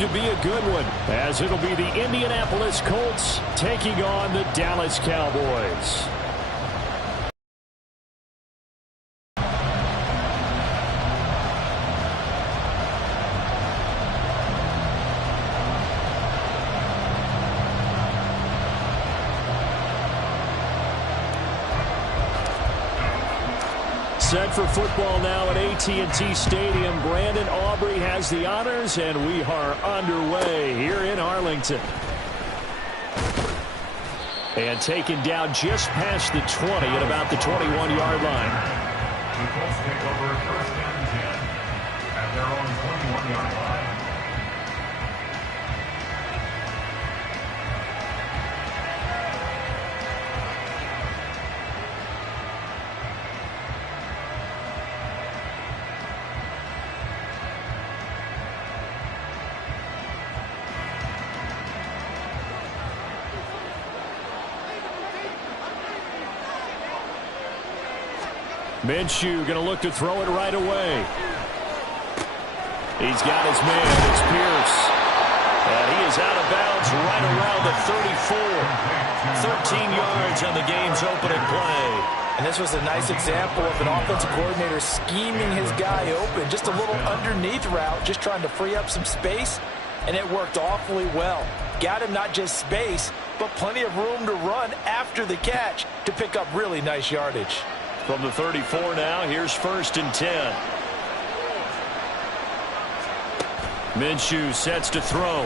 to be a good one, as it'll be the Indianapolis Colts taking on the Dallas Cowboys. Set for football now at AT&T Stadium. Brandon Aubrey has the honors, and we are underway here in Arlington. And taken down just past the 20 at about the 21-yard line. The Colts take over first down and 10 at their own 21-yard line. Minshew going to look to throw it right away. He's got his man. It's Pierce. And he is out of bounds right around the 34. 13 yards on the game's opening play. And this was a nice example of an offensive coordinator scheming his guy open. Just a little underneath route, just trying to free up some space. And it worked awfully well. Got him not just space, but plenty of room to run after the catch to pick up really nice yardage. From the 34 now, here's first and 10. Minshew sets to throw.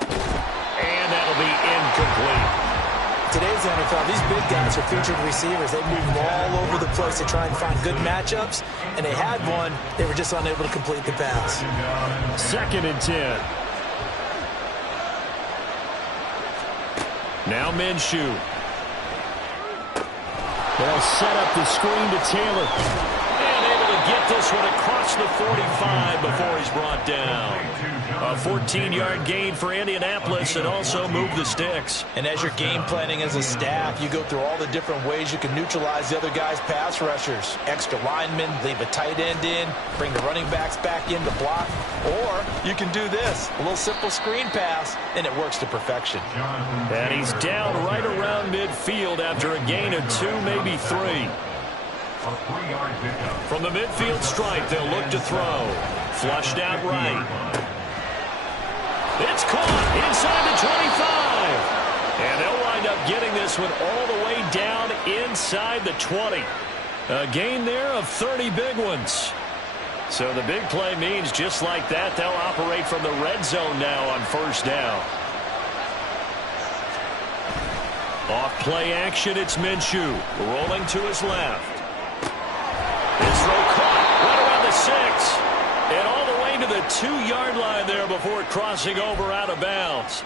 And that'll be incomplete. Today's NFL, these big guys are featured receivers. They move all over the place to try and find good matchups. And they had one. They were just unable to complete the pass. Second and 10. Now Minshew. They'll set up the screen to Taylor. And able to get this one across the 45 before he's brought down. A 14-yard gain for Indianapolis and also move the sticks. And as you're game planning as a staff, you go through all the different ways you can neutralize the other guy's pass rushers. Extra linemen, leave a tight end in, bring the running backs back in to block. Or you can do this, a little simple screen pass, and it works to perfection. And he's down right around midfield after a gain of 2, maybe 3. From the midfield stripe, they'll look to throw. Flushed out right. It's caught inside the 25. And they'll wind up getting this one all the way down inside the 20. A gain there of 30 big ones. So the big play means just like that, they'll operate from the red zone now on first down. Off play action, it's Minshew. Rolling to his left. His throw caught right around the 6. And all the way to the 2-yard line there before crossing over out of bounds.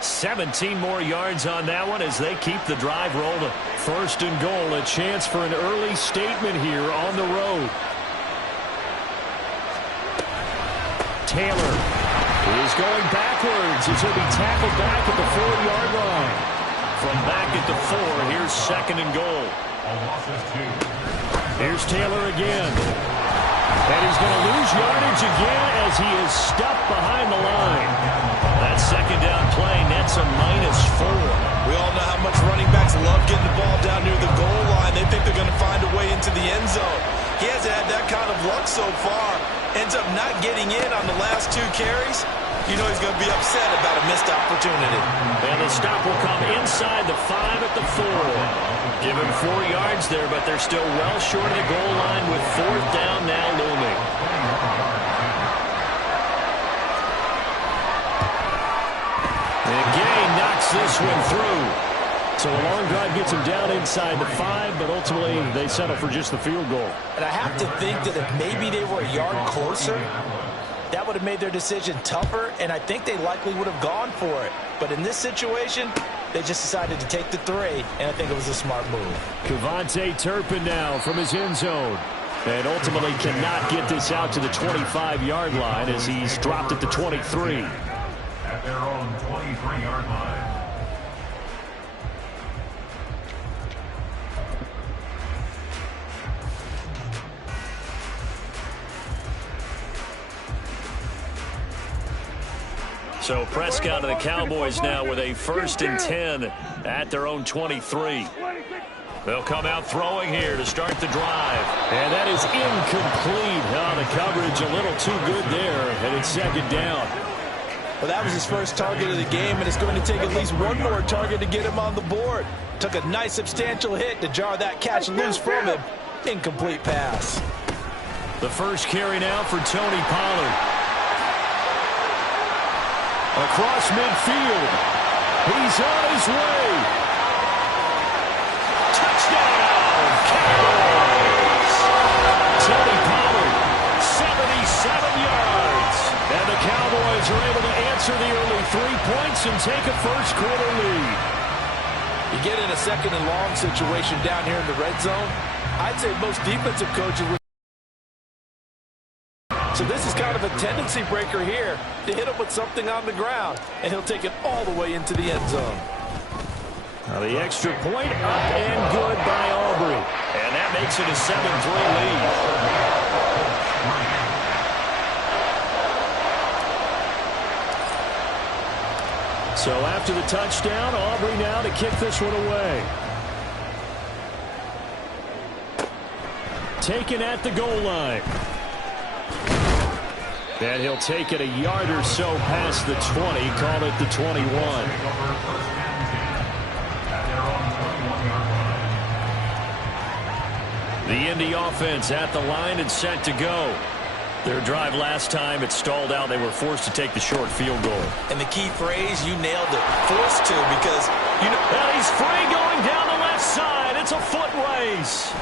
17 more yards on that one as they keep the drive rolling. First and goal, a chance for an early statement here on the road. Taylor is going backwards as he'll be tackled back at the 4-yard line. From back at the 4, here's second and goal. Here's Taylor again. And he's going to lose yardage again as he is stuck behind the line. That second down play nets a -4. We all know how much running backs love getting the ball down near the goal line. They think they're going to find a way into the end zone. He hasn't had that kind of luck so far. Ends up not getting in on the last 2 carries. You know he's going to be upset about a missed opportunity. And the stop will come inside the 5 at the 4. Give him 4 yards there, but they're still well short of the goal line with 4th down now looming. And Gay knocks this one through. So a long drive gets him down inside the 5, but ultimately they settle for just the field goal. And I have to think that if maybe they were a yard closer, that would have made their decision tougher, and I think they likely would have gone for it. But in this situation, they just decided to take the 3, and I think it was a smart move. Kevontae Turpin now from his end zone. And ultimately cannot get this out to the 25-yard line as he's dropped at the 23. At their own 23-yard line. So Prescott and the Cowboys now with a 1st and 10 at their own 23. They'll come out throwing here to start the drive. And that is incomplete. Oh, the coverage a little too good there, and it's 2nd down. Well, that was his first target of the game, and it's going to take at least one more target to get him on the board. Took a nice substantial hit to jar that catch loose from him. Incomplete pass. The first carry now for Tony Pollard. Across midfield. He's on his way. Touchdown, Cowboys! Tony Pollard, 77 yards. And the Cowboys are able to answer the early 3 points and take a first-quarter lead. You get in a 2nd and long situation down here in the red zone, I'd say most defensive coaches would. So this is kind of a tendency breaker here to hit him with something on the ground, and he'll take it all the way into the end zone. Now the extra point up and good by Aubrey. And that makes it a 7-3 lead. So after the touchdown, Aubrey now to kick this one away. Taken at the goal line. And he'll take it a yard or so past the 20, call it the 21. The Indy offense at the line and set to go. Their drive last time, it stalled out. They were forced to take the short field goal. And the key phrase, you nailed it. Forced to, because, you know. And he's free going down the left side. It's a foot race.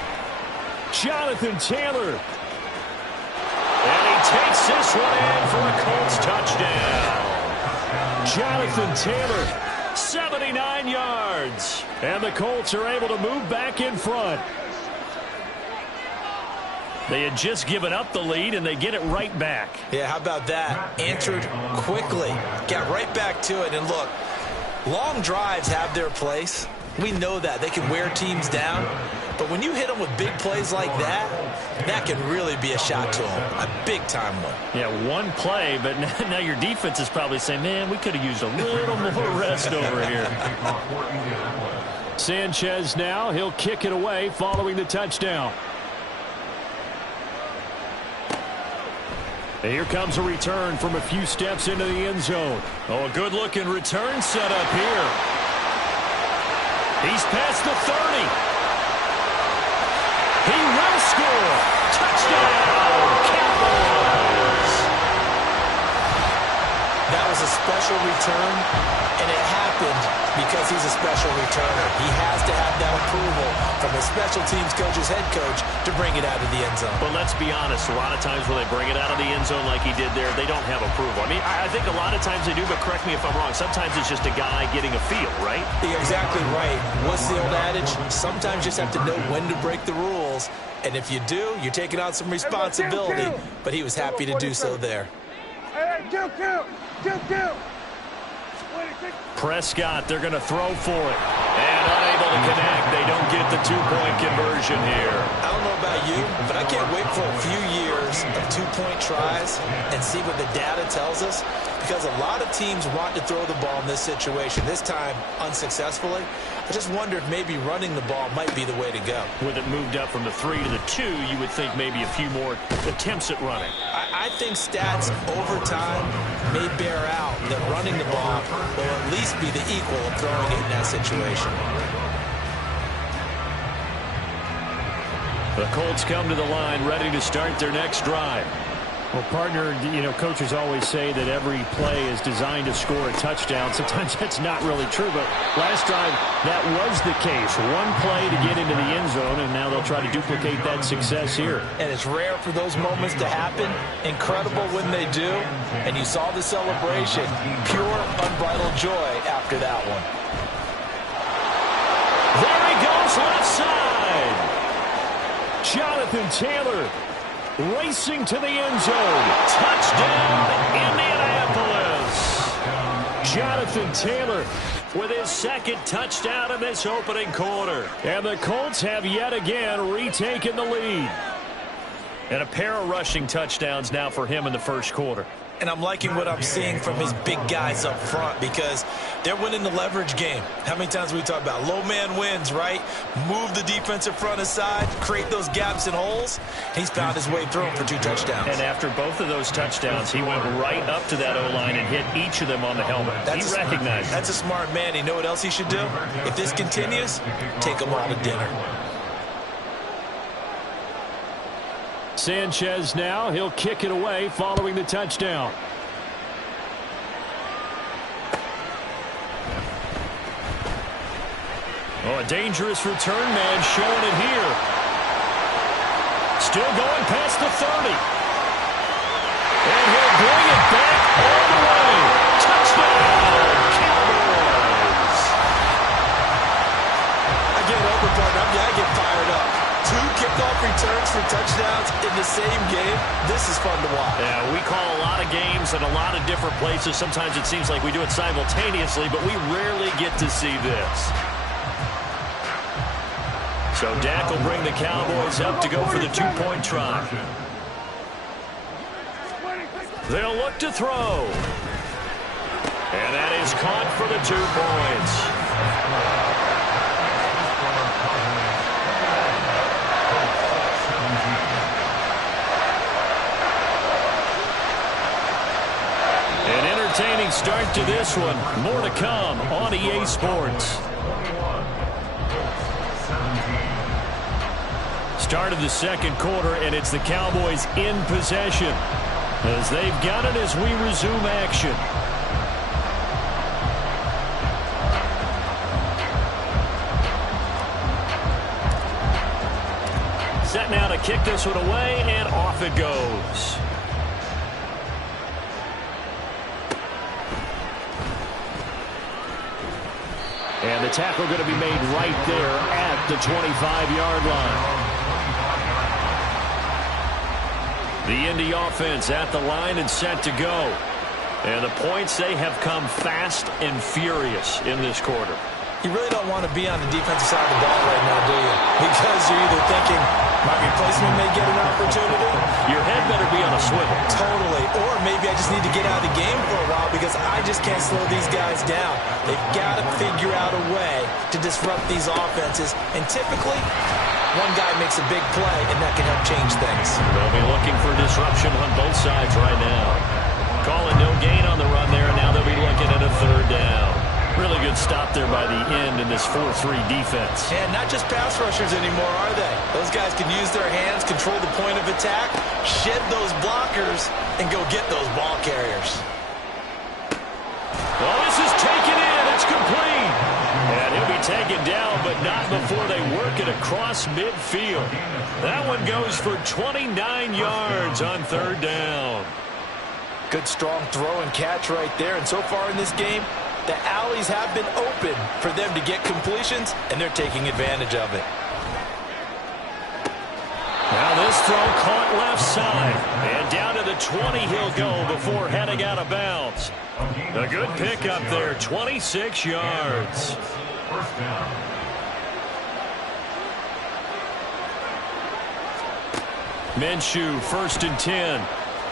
Jonathan Taylor. And he takes this one in for a Colts touchdown. Jonathan Taylor, 79 yards. And the Colts are able to move back in front. They had just given up the lead, and they get it right back. Yeah, how about that? Answered quickly. Got right back to it. And look, long drives have their place. We know that. They can wear teams down. But when you hit them with big plays like that, that can really be a shot to them. A big-time one. Yeah, one play, but now your defense is probably saying, man, we could have used a little more rest over here. Sanchez now, he'll kick it away following the touchdown. And here comes a return from a few steps into the end zone. Oh, a good-looking return set up here. He's past the 30. He will score. Touchdown, Cowboys. That was a special return, and it happened because he's a special returner. He has to have that approval from his special teams coach's head coach to bring it out of the end zone. But let's be honest, a lot of times when they bring it out of the end zone like he did there, they don't have approval. I mean, I think a lot of times they do, but correct me if I'm wrong. Sometimes it's just a guy getting a feel, right? You're exactly right. What's the old adage? Sometimes you just have to know when to break the rules. And if you do, you're taking on some responsibility. But he was happy to do so there. Prescott, they're going to throw for it. And unable to connect. They don't get the two-point conversion here. I don't know about you, but I can't wait for a few years of two-point tries and see what the data tells us. Because a lot of teams want to throw the ball in this situation. This time, unsuccessfully. I just wonder if maybe running the ball might be the way to go. With it moved up from the 3 to the 2, you would think maybe a few more attempts at running. I think stats over time may bear out that running the ball will at least be the equal of throwing it in that situation. The Colts come to the line ready to start their next drive. Well, partner, you know, coaches always say that every play is designed to score a touchdown. Sometimes that's not really true, but last drive that was the case. One play to get into the end zone, and now they'll try to duplicate that success here. And it's rare for those moments to happen. Incredible when they do. And you saw the celebration. Pure, unbridled joy after that one. There he goes, left side. Jonathan Taylor racing to the end zone. Touchdown, Indianapolis. Jonathan Taylor with his second touchdown in this opening quarter. And the Colts have yet again retaken the lead. And a pair of rushing touchdowns now for him in the first quarter. And I'm liking what I'm seeing from his big guys up front because they're winning the leverage game. How many times we talk about low man wins, right? Move the defensive front aside, create those gaps and holes. He's found his way through them for 2 touchdowns. And after both of those touchdowns, he went right up to that O-line and hit each of them on the helmet. He recognized it. That's a smart man. You know what else he should do? If this continues, take them all to dinner. Sanchez now. He'll kick it away following the touchdown. Oh, a dangerous return man showing it here. Still going past the 30. And he'll bring it back all the way. Touchdown, Cowboys. I get over, partner. I get fired up. 2 kickoff returns for touchdowns in the same game. This is fun to watch. Yeah, we call a lot of games in a lot of different places. Sometimes it seems like we do it simultaneously, but we rarely get to see this. So Dak will bring the Cowboys up to go for the 2-point try. They'll look to throw. And that is caught for the 2 points. Entertaining start to this one. More to come on EA Sports. Start of the second quarter, and it's the Cowboys in possession as they've got it as we resume action. Set now to kick this one away, and off it goes. And the tackle going to be made right there at the 25-yard line. The Indy offense at the line and set to go. And the points, they have come fast and furious in this quarter. You really don't want to be on the defensive side of the ball right now, do you? Because you're either thinking, my replacement may get an opportunity. Your head better be on a swivel. Totally. Or maybe I just need to get out of the game for a while because I just can't slow these guys down. They've got to figure out a way to disrupt these offenses. And typically, one guy makes a big play, and that can help change things. They'll be looking for disruption on both sides right now. Calling no gain on the run there, and now they'll be looking at a 3rd down. Really good stop there by the end in this 4-3 defense. And not just pass rushers anymore, are they? Those guys can use their hands, control the point of attack, shed those blockers, and go get those ball carriers. Well, this is taken in. It's complete. And he'll be taken down, but not before they work it across midfield. That one goes for 29 yards on 3rd down. Good, strong throw and catch right there. And so far in this game, the alleys have been open for them to get completions, and they're taking advantage of it. Now this throw caught left side. And down to the 20 he'll go before heading out of bounds. A good pickup there, 26 yards. Minshew, 1st and 10.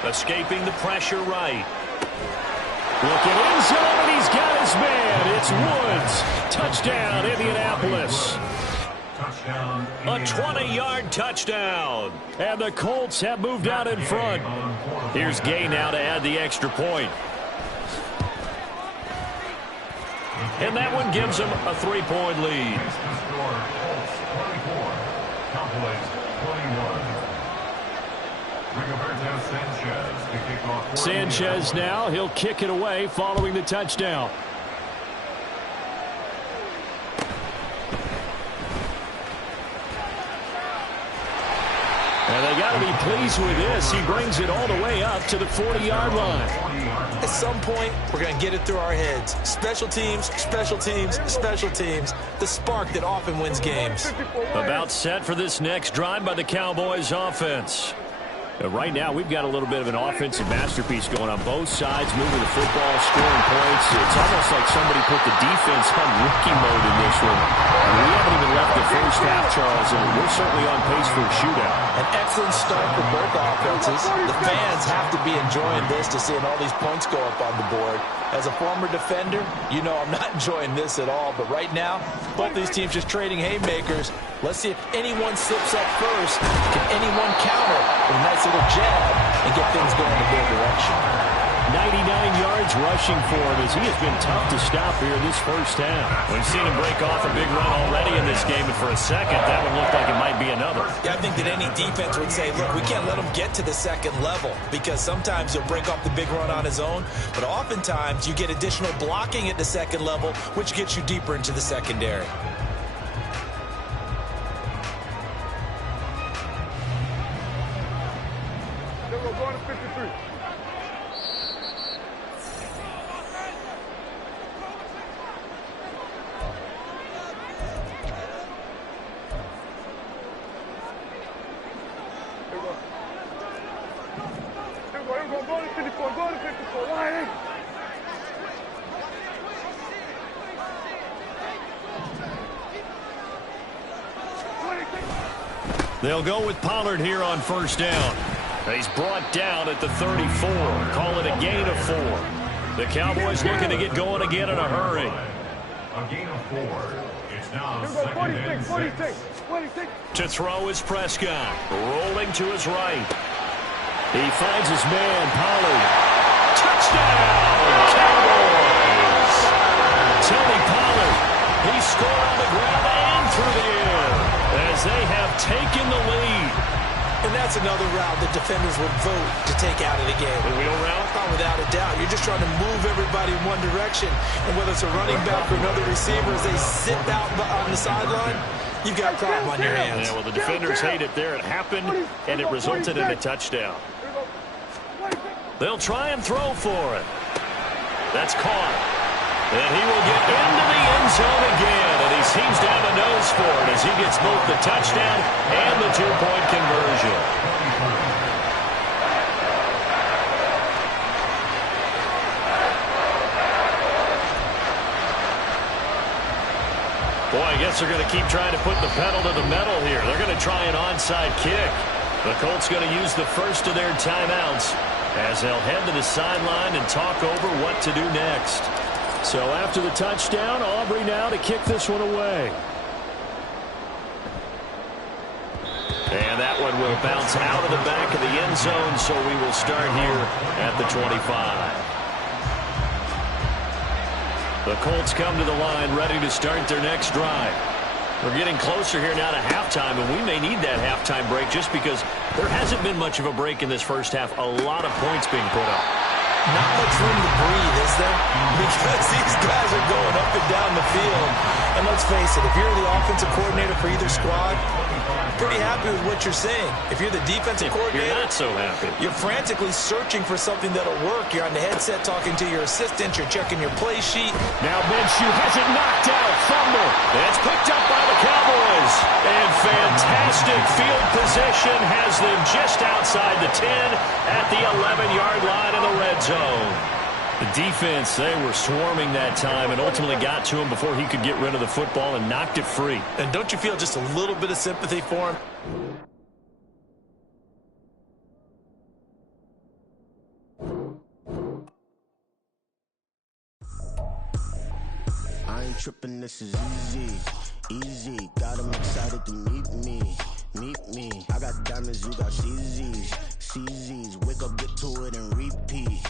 Escaping the pressure right. Looking in zone, and he's got his man. It's Woods. Touchdown, Indianapolis. A 20-yard touchdown. And the Colts have moved out in front. Here's Gay now to add the extra point. And that one gives them a 3-point lead. Sanchez now. He'll kick it away following the touchdown. And they got to be pleased with this. He brings it all the way up to the 40-yard line. At some point, we're going to get it through our heads. Special teams, special teams, special teams. The spark that often wins games. About set for this next drive by the Cowboys offense. Right now, we've got a little bit of an offensive masterpiece going on both sides, moving the football, scoring points. It's almost like somebody put the defense on rookie mode in this one. We haven't even left the first half, Charles, and we're certainly on pace for a shootout. An excellent start for both offenses. The fans have to be enjoying this to seeing all these points go up on the board. As a former defender, you know I'm not enjoying this at all. But right now, both these teams just trading haymakers. Let's see if anyone slips up first. Can anyone counter with a nice little jab and get things going in their direction? 99 yards rushing for him as he has been tough to stop here this first half. We've seen him break off a big run already in this game, and for a second, that would look like it might be another. Yeah, I think that any defense would say, look, we can't let him get to the second level because sometimes he'll break off the big run on his own, but oftentimes you get additional blocking at the second level, which gets you deeper into the secondary. Going to 53. Go to 54, go to 54, line. They'll go with Pollard here on first down. He's brought down at the 34. Call it a gain of 4. The Cowboys looking to get going again in a hurry. A gain of 4. It's now 46. To throw is Prescott. Rolling to his right. He finds his man, Pollard. Touchdown, Cowboys! Tony Pollard. He scored on the ground and through the air as they have taken the lead. And that's another route that defenders would vote to take out of the game. The wheel route? Oh, without a doubt. You're just trying to move everybody in one direction. And whether it's a running back or another receiver, as they sit out on the sideline, you've got a problem on your hands. Yeah, well, the defenders hate it there. It happened, and it resulted in a touchdown. They'll try and throw for it. That's caught. And he will get into the end zone again, and he seems to have a nose for it as he gets both the touchdown and the two-point conversion. Boy, I guess they're going to keep trying to put the pedal to the metal here. They're going to try an onside kick. The Colts going to use the first of their timeouts as they'll head to the sideline and talk over what to do next. So after the touchdown, Aubrey now to kick this one away. And that one will bounce out of the back of the end zone, so we will start here at the 25. The Colts come to the line ready to start their next drive. We're getting closer here now to halftime, and we may need that halftime break just because there hasn't been much of a break in this first half. A lot of points being put up. Not much room to breathe, is there? Because these guys are going up and down the field. And let's face it, if you're the offensive coordinator for either squad, pretty happy with what you're saying. If you're the defensive coordinator, you're not so happy. You're frantically searching for something that'll work. You're on the headset talking to your assistant. You're checking your play sheet. Now Minshew has it knocked out. Fumble. It's picked up by the Cowboys. And fantastic field position has them just outside the 10 at the 11-yard line in the red zone. The defense, they were swarming that time and ultimately got to him before he could get rid of the football and knocked it free. And don't you feel just a little bit of sympathy for him? I ain't tripping, this is easy, easy. Got 'em excited to meet me. I got diamonds, you got CZs. Wake up, get to it and repeat.